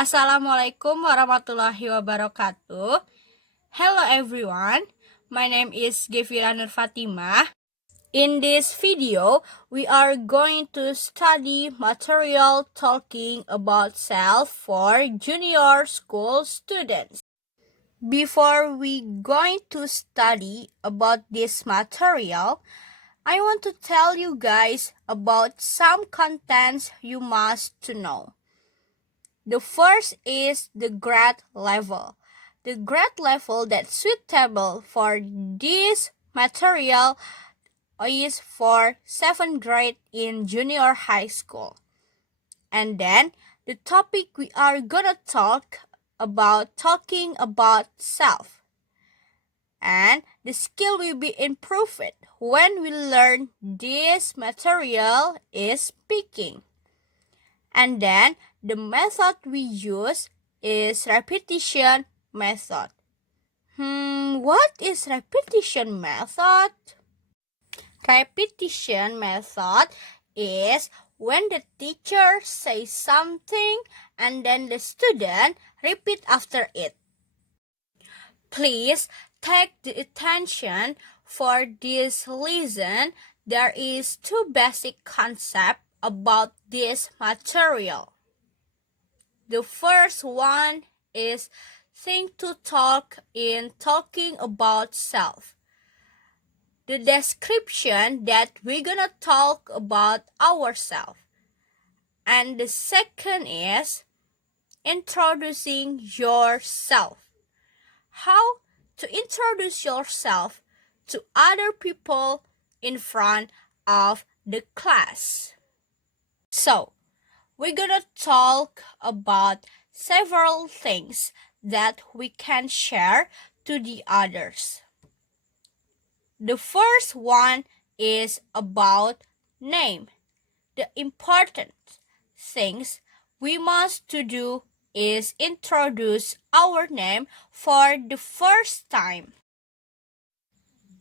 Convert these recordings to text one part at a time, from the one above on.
Assalamualaikum warahmatullahi wabarakatuh. Hello everyone, my name is Ghefira Nur Fatimah. In this video, we are going to study material talking about self for junior school students. Before we going to study about this material, I want to tell you guys about some contents you must to know. The first is the grade level. The grade level that's suitable for this material is for 7th grade in junior high school. And then the topic we are gonna talking about self. And the skill will be improved when we learn this material is speaking. And then the method we use is repetition method. What is repetition method? Repetition method is when the teacher says something and then the student repeat after it. Please take the attention for this lesson. There is two basic concepts about this material. The first one is think to talk in talking about self. The description that we're gonna talk about ourselves. And the second is introducing yourself. How to introduce yourself to other people in front of the class. So, we're gonna talk about several things that we can share to the others. The first one is about name. The important things we must to do is introduce our name for the first time.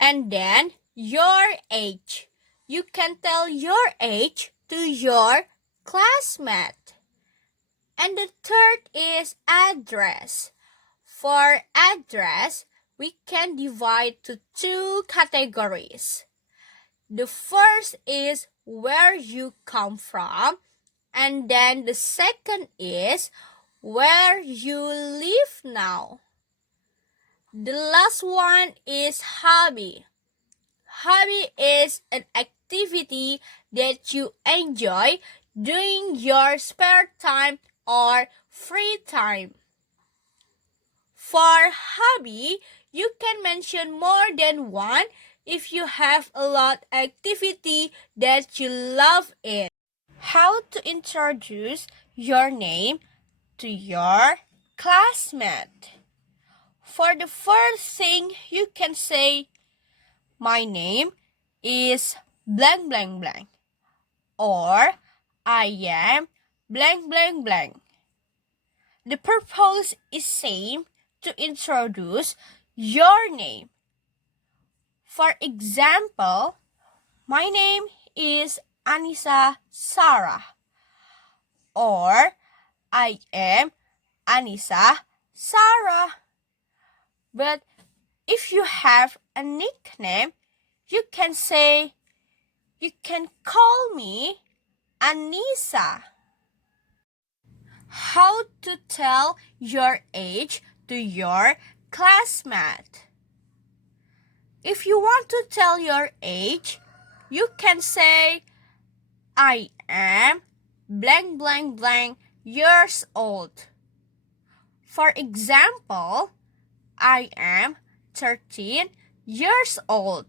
And then your age. You can tell your age to your classmate. And the third is address. For address, we can divide to two categories. The first is where you come from, and then the second is where you live now. The last one is hobby. Hobby is an activity that you enjoy during your spare time or free time. For hobby, you can mention more than one if you have a lot activity that you love it. How to introduce your name to your classmate. For the first thing, you can say, my name is blank blank blank, or I am blank blank blank. The purpose is same to introduce your name. For example, my name is Anissa Sarah, or I am Anissa Sarah. But if you have a nickname, you can say, you can call me Anissa. How to tell your age to your classmate. If you want to tell your age, you can say, I am blank blank blank years old. For example, I am 13 years old.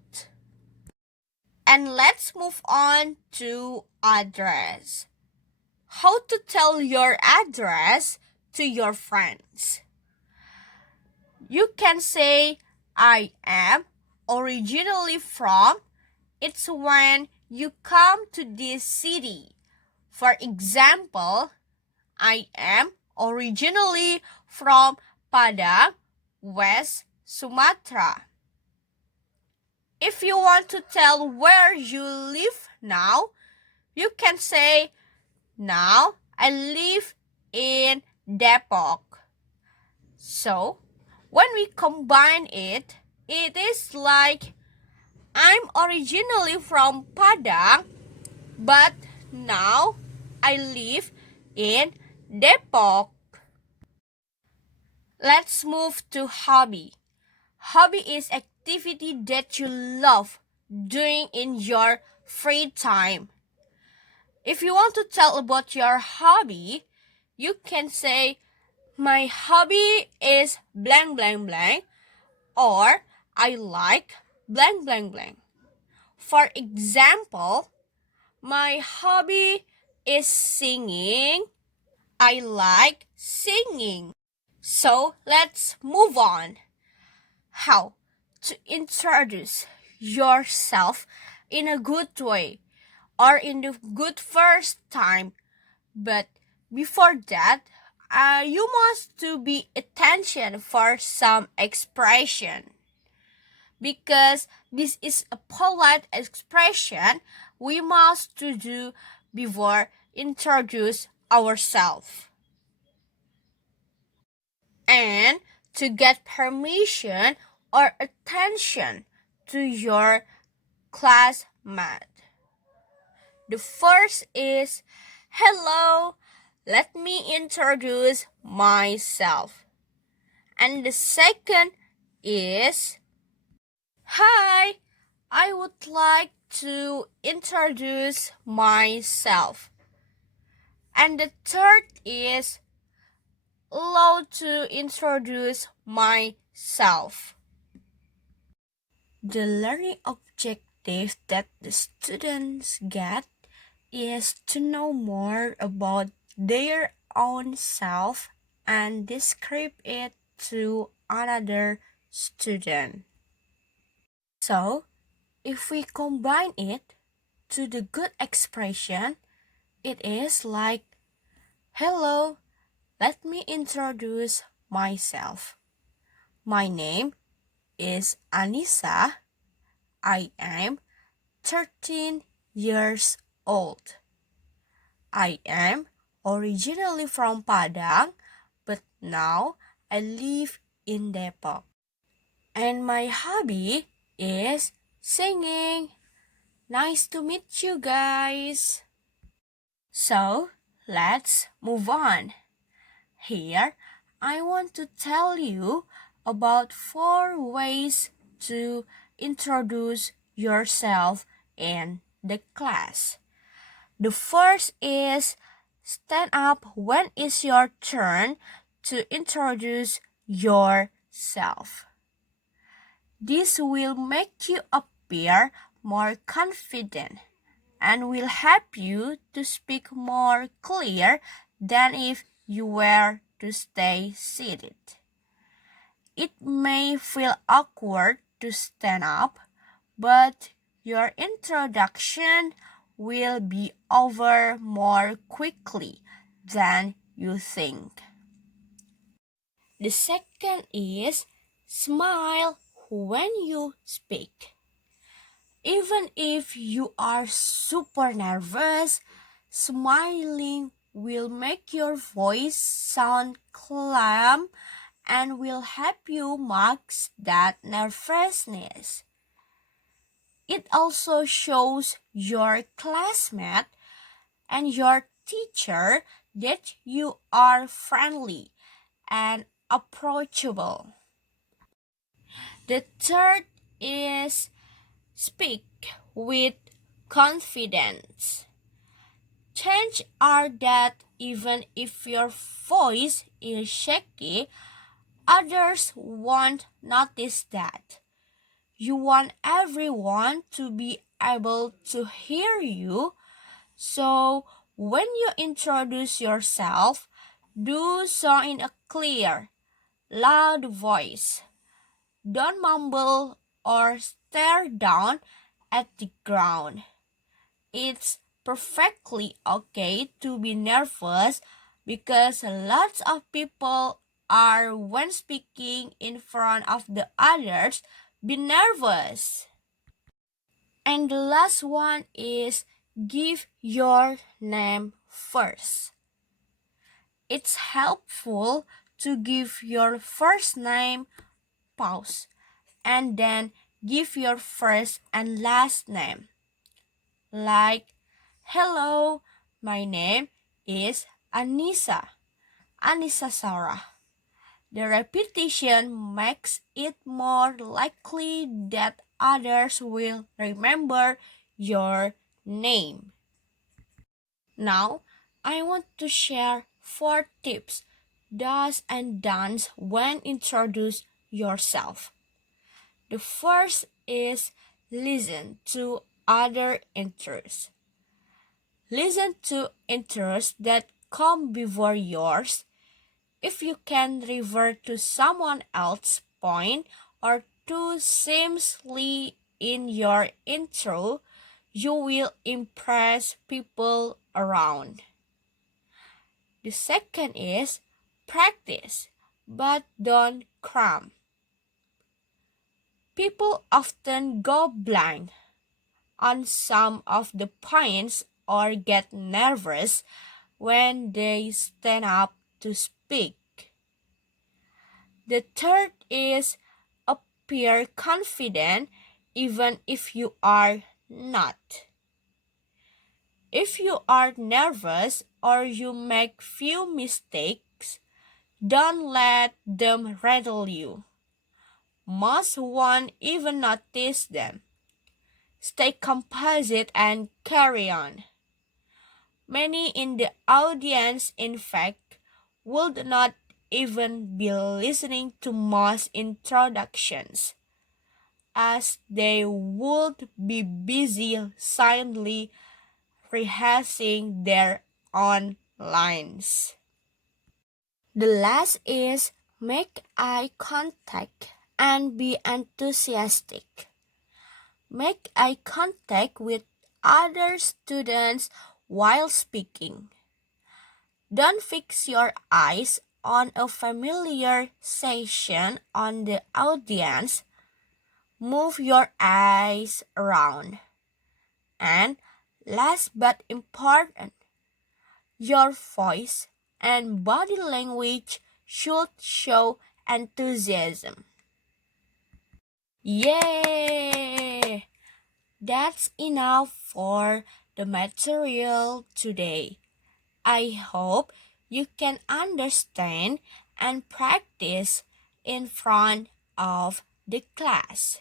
And let's move on to address. How to tell your address to your friends. You can say, I am originally from. It's when you come to this city. For example, I am originally from Padang, West Sumatra. If you want to tell where you live now, you can say, now I live in Depok. So, when we combine it, it is like I'm originally from Padang, but now I live in Depok. Let's move to hobby. Hobby is activity that you love doing in your free time. If you want to tell about your hobby, you can say, my hobby is blank blank blank, or I like blank blank blank. For example, my hobby is singing. I like singing. So let's move on. How to introduce yourself in a good way or in the good first time. But before that, you must to be attention for some expression. Because this is a polite expression we must to do before introduce ourselves. And to get permission or attention to your classmate. The first is, hello, let me introduce myself. And the second is, hi, I would like to introduce myself. And the third is, allow to introduce myself. The learning objective that the students get is to know more about their own self and describe it to another student. So, if we combine it to the good expression, it is like, hello, let me introduce myself. My name is Anissa. I am 13 years old. I am originally from Padang, but now I live in Depok. And my hobby is singing. Nice to meet you guys. So, let's move on. Here, I want to tell you about 4 ways to introduce yourself in the class. The first is stand up when it's your turn to introduce yourself. This will make you appear more confident and will help you to speak more clear than if you were to stay seated. It may feel awkward to stand up, but your introduction will be over more quickly than you think. The second is smile when you speak. Even if you are super nervous, smiling will make your voice sound calm and will help you mask that nervousness. It also shows your classmate and your teacher that you are friendly and approachable. The third is speak with confidence. Change are that even if your voice is shaky, others won't notice that. You want everyone to be able to hear you, so when you introduce yourself, do so in a clear, loud voice. Don't mumble or stare down at the ground. It's perfectly okay to be nervous because lots of people are, when speaking in front of the others, be nervous. And the last one is give your name first. It's helpful to give your first name pause and then give your first and last name. Like, hello, my name is Anissa. Anissa Sarah. The repetition makes it more likely that others will remember your name. Now, I want to share 4 tips, do's and don'ts when introduce yourself. The first is listen to other interests. Listen to interests that come before yours. If you can revert to someone else's point or two seamlessly in your intro, you will impress people around. The second is practice, but don't cram. People often go blank on some of the points or get nervous when they stand up to speak. The third is appear confident even if you are not. If you are nervous or you make few mistakes, don't let them rattle you. Most won't even notice them. Stay composite and carry on. Many in the audience, in fact, would not even be listening to most introductions, as they would be busy silently rehearsing their own lines. The last is make eye contact and be enthusiastic. Make eye contact with other students while speaking. Don't fix your eyes on a familiar section on the audience. Move your eyes around. And last but important, your voice and body language should show enthusiasm. Yay! That's enough for the material today. I hope you can understand and practice in front of the class.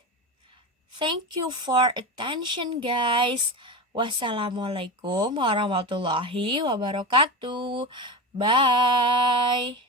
Thank you for attention, guys. Wassalamualaikum warahmatullahi wabarakatuh. Bye.